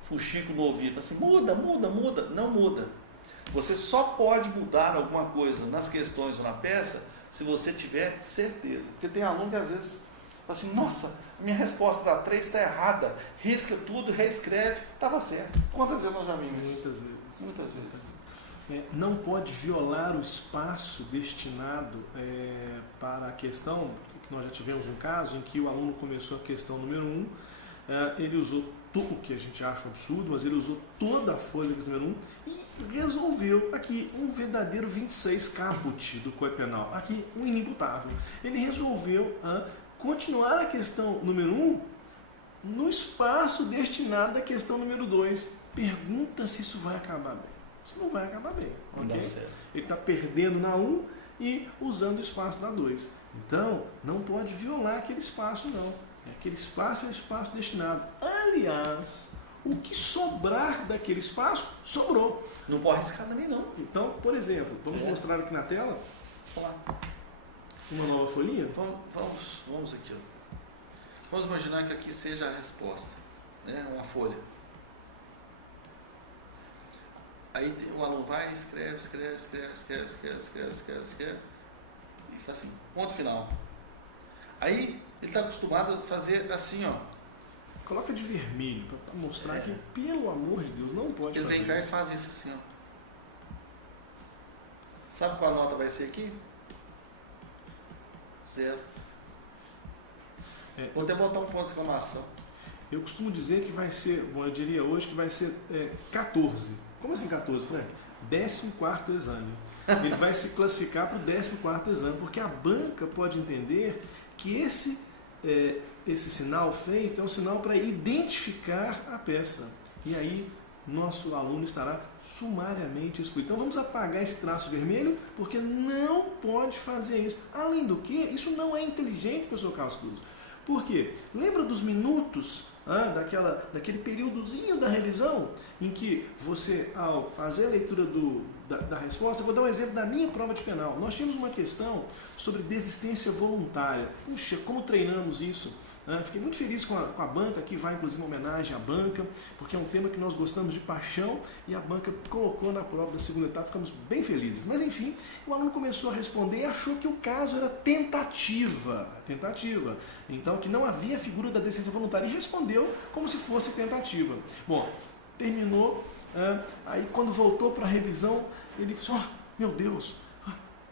fuxico no ouvido, assim, muda, não muda. Você só pode mudar alguma coisa nas questões ou na peça se você tiver certeza. Porque tem aluno que às vezes fala assim, nossa, minha resposta da 3 está errada, risca tudo, reescreve, estava certo. Quantas vezes nós já vimos isso? Muitas vezes. Não pode violar o espaço destinado para a questão, que nós já tivemos um caso em que o aluno começou a questão número 1, ele usou o que a gente acha um absurdo, mas ele usou toda a folha da questão número 1 e resolveu aqui um verdadeiro 26 caput do Código Penal, aqui um inimputável. Ele resolveu continuar a questão número 1 no espaço destinado à questão número 2. Pergunta se isso vai acabar bem. Isso não vai acabar bem, ok? Ele está perdendo na 1 e usando o espaço da 2. Então, não pode violar aquele espaço, não. Aquele espaço é o espaço destinado. Aliás, o que sobrar daquele espaço, sobrou. Não pode arriscar também, não. Então, por exemplo, vamos mostrar aqui na tela uma nova folhinha? Vamos aqui. Ó. Vamos imaginar que aqui seja a resposta, né? Uma folha. Aí o aluno vai, escreve, e faz assim, ponto final. Aí ele está acostumado a fazer assim, ó. Coloca de vermelho para mostrar que, pelo amor de Deus, não pode ele fazer vem cá isso. E faz isso assim, ó. Sabe qual a nota vai ser aqui? 0. Vou até botar um ponto de exclamação. Eu costumo dizer que vai ser, bom, eu diria hoje que vai ser 14. Como assim 14, Frank? 14º exame. Ele vai se classificar para o 14º exame, porque a banca pode entender que esse sinal feito é um sinal para identificar a peça. E aí, nosso aluno estará sumariamente excluído. Então vamos apagar esse traço vermelho, porque não pode fazer isso. Além do que, isso não é inteligente, professor Carlos Cruz. Por quê? Lembra dos minutos, daquele períodozinho da revisão, em que você, ao fazer a leitura da resposta, eu vou dar um exemplo da minha prova de penal. Nós tínhamos uma questão sobre desistência voluntária. Puxa, como treinamos isso? Fiquei muito feliz com a banca, que vai inclusive uma homenagem à banca, porque é um tema que nós gostamos de paixão e a banca colocou na prova da segunda etapa, ficamos bem felizes. Mas enfim, o aluno começou a responder e achou que o caso era tentativa, então que não havia figura da desistência voluntária e respondeu como se fosse tentativa. Bom, terminou, aí quando voltou para a revisão, ele falou, meu Deus,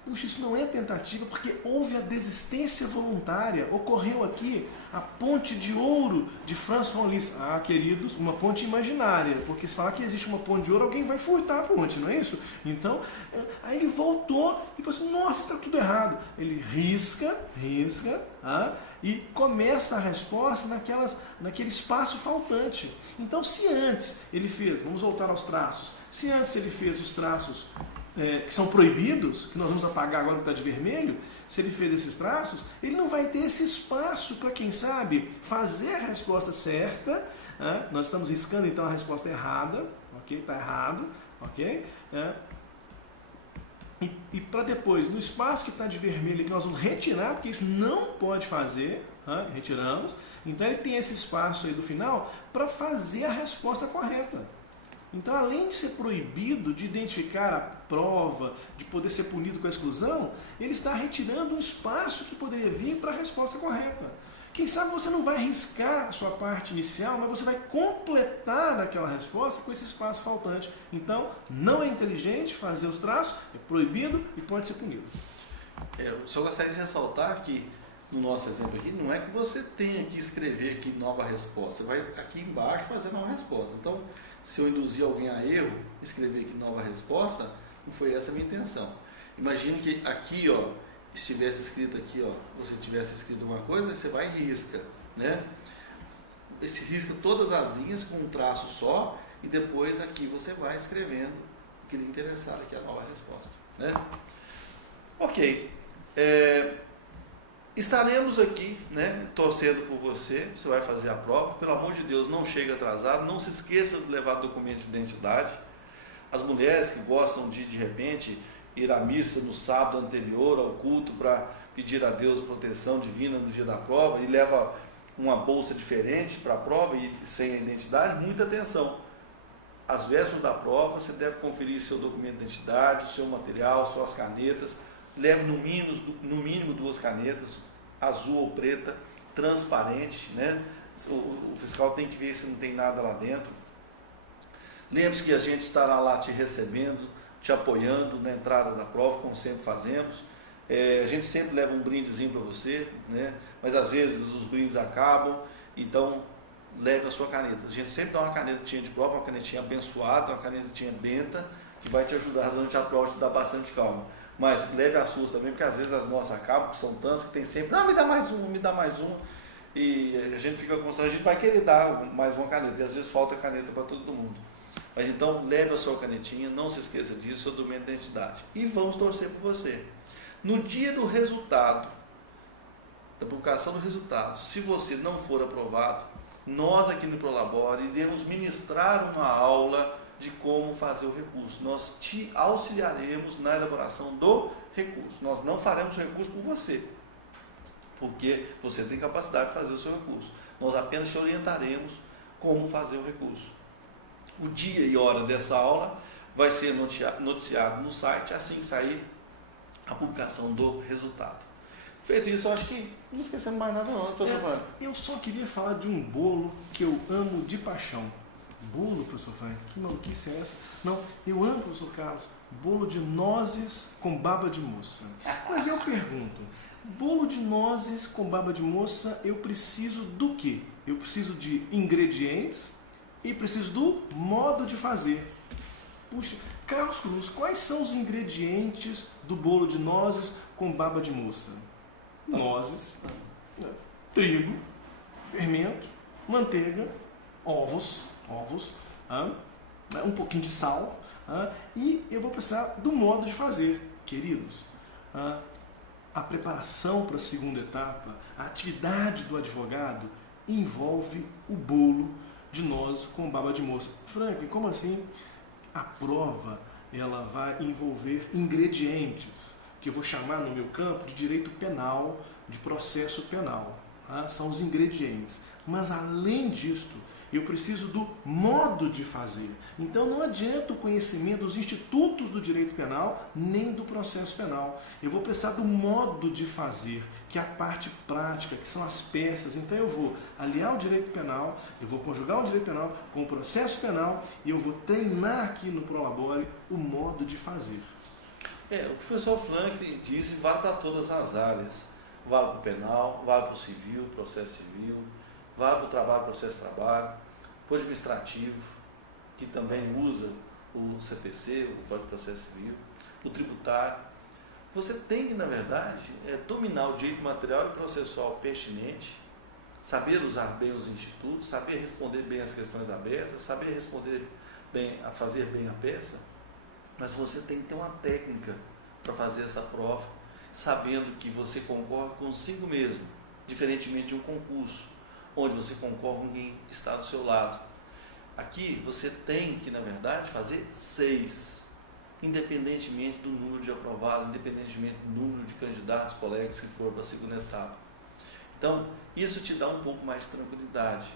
puxa, isso não é tentativa, porque houve a desistência voluntária, ocorreu aqui a ponte de ouro de Franz von Liszt. Queridos, uma ponte imaginária, porque se falar que existe uma ponte de ouro, alguém vai furtar a ponte, não é isso? Então, aí ele voltou e falou assim, nossa, está tudo errado. Ele risca, e começa a resposta naquele espaço faltante. Então, se antes ele fez, vamos voltar aos traços, se antes ele fez os traços que são proibidos, que nós vamos apagar agora que está de vermelho, se ele fez esses traços, ele não vai ter esse espaço para, quem sabe, fazer a resposta certa. Nós estamos riscando então a resposta errada, ok? Está errado, ok? E para depois, no espaço que está de vermelho, que nós vamos retirar, porque isso não pode fazer, retiramos. Então ele tem esse espaço aí do final para fazer a resposta correta. Então, além de ser proibido de identificar a prova, de poder ser punido com a exclusão, ele está retirando um espaço que poderia vir para a resposta correta. Quem sabe você não vai arriscar a sua parte inicial, mas você vai completar aquela resposta com esse espaço faltante. Então, não é inteligente fazer os traços, é proibido e pode ser punido. Eu só gostaria de ressaltar que, no nosso exemplo aqui, não é que você tenha que escrever aqui nova resposta. Você vai aqui embaixo fazer nova resposta. Então, se eu induzir alguém a erro, escrever aqui nova resposta, não foi essa a minha intenção. Imagine que aqui, ó, estivesse escrito aqui, ó, você tivesse escrito uma coisa, você vai e risca, né? Esse risca todas as linhas com um traço só e depois aqui você vai escrevendo o que lhe interessar aqui a nova resposta, né? Ok. Estaremos aqui, né, torcendo por você. Você vai fazer a prova. Pelo amor de Deus, não chegue atrasado. Não se esqueça de levar documento de identidade. As mulheres que gostam de repente, ir à missa no sábado anterior ao culto para pedir a Deus proteção divina no dia da prova e leva uma bolsa diferente para a prova e sem a identidade, muita atenção. Às vésperas da prova, você deve conferir seu documento de identidade, seu material, suas canetas. Leve no mínimo 2 canetas, azul ou preta, transparente, né? O fiscal tem que ver se não tem nada lá dentro. Lembre-se que a gente estará lá te recebendo, te apoiando na entrada da prova, como sempre fazemos. A gente sempre leva um brindezinho para você, né? Mas às vezes os brindes acabam, então leve a sua caneta. A gente sempre dá uma canetinha de prova, uma canetinha abençoada, uma canetinha benta, que vai te ajudar durante a prova, te dar bastante calma. Mas leve a suas também, porque às vezes as nossas acabam, que são tantas que tem sempre, me dá mais uma, me dá mais uma. E a gente fica constrangido, a gente vai querer dar mais uma caneta, e às vezes falta caneta para todo mundo. Mas então leve a sua canetinha, não se esqueça disso, seu documento de identidade. E vamos torcer por você. No dia do resultado, da publicação do resultado, se você não for aprovado, nós aqui no Prolabore iremos ministrar uma aula de como fazer o recurso. Nós te auxiliaremos na elaboração do recurso. Nós não faremos o recurso por você, porque você tem capacidade de fazer o seu recurso. Nós apenas te orientaremos como fazer o recurso. O dia e hora dessa aula vai ser noticiado no site assim que sair a publicação do resultado. Feito isso, eu acho que não esquecendo mais nada não, professor Frank. Eu só queria falar de um bolo que eu amo de paixão. Bolo, professor Frank? Que maluquice é essa? Não, eu amo, professor Carlos, bolo de nozes com baba de moça. Mas eu pergunto, bolo de nozes com baba de moça, eu preciso do quê? Eu preciso de ingredientes e preciso do modo de fazer. Puxa, Carlos Cruz, quais são os ingredientes do bolo de nozes com baba de moça? Nozes, trigo, fermento, manteiga, ovos, um pouquinho de sal, e eu vou precisar do modo de fazer, queridos. A preparação para a segunda etapa, a atividade do advogado envolve o bolo de nozes com baba de moça. Frank, como assim? A prova ela vai envolver ingredientes que eu vou chamar no meu campo de direito penal, de processo penal. São os ingredientes. Mas além disto, eu preciso do modo de fazer. Então não adianta o conhecimento dos institutos do direito penal, nem do processo penal. Eu vou precisar do modo de fazer, que é a parte prática, que são as peças. Então eu vou aliar o direito penal, eu vou conjugar o direito penal com o processo penal e eu vou treinar aqui no Prolabore o modo de fazer. O professor Frank disse vale para todas as áreas. Vale para o penal, vale para o civil, processo civil, vale para o trabalho, processo de trabalho, para o administrativo, que também usa o CPC, o Código de Processo Civil, o tributário. Você tem que, na verdade, dominar o direito material e processual pertinente, saber usar bem os institutos, saber responder bem as questões abertas, saber responder bem, fazer bem a peça, mas você tem que ter uma técnica para fazer essa prova, sabendo que você concorre consigo mesmo, diferentemente de um concurso, onde você concorre com quem está do seu lado. Aqui você tem que, na verdade, fazer 6, independentemente do número de aprovados, independentemente do número de candidatos, colegas que foram para a segunda etapa. Então, isso te dá um pouco mais de tranquilidade.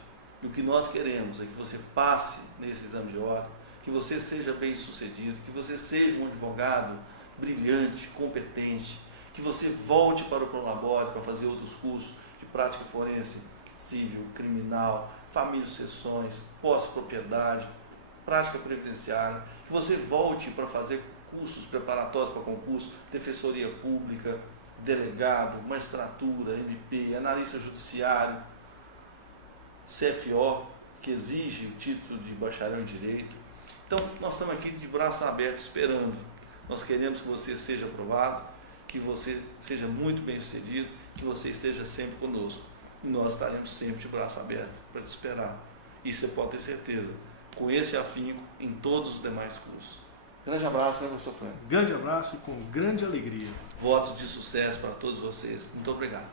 E o que nós queremos é que você passe nesse exame de ordem, que você seja bem sucedido, que você seja um advogado brilhante, competente, que você volte para o Prolabore para fazer outros cursos de prática forense, civil, criminal, família e sucessões, posse-propriedade, prática previdenciária, que você volte para fazer cursos preparatórios para concurso, defensoria pública, delegado, magistratura, MP, analista judiciário, CFO, que exige o título de bacharel em Direito. Então, nós estamos aqui de braços abertos esperando. Nós queremos que você seja aprovado, que você seja muito bem sucedido, que você esteja sempre conosco. E nós estaremos sempre de braços abertos para te esperar. E você pode ter certeza, com esse afinco em todos os demais cursos. Grande abraço, né, professor Frank? Grande abraço e com grande alegria. Votos de sucesso para todos vocês. Muito obrigado.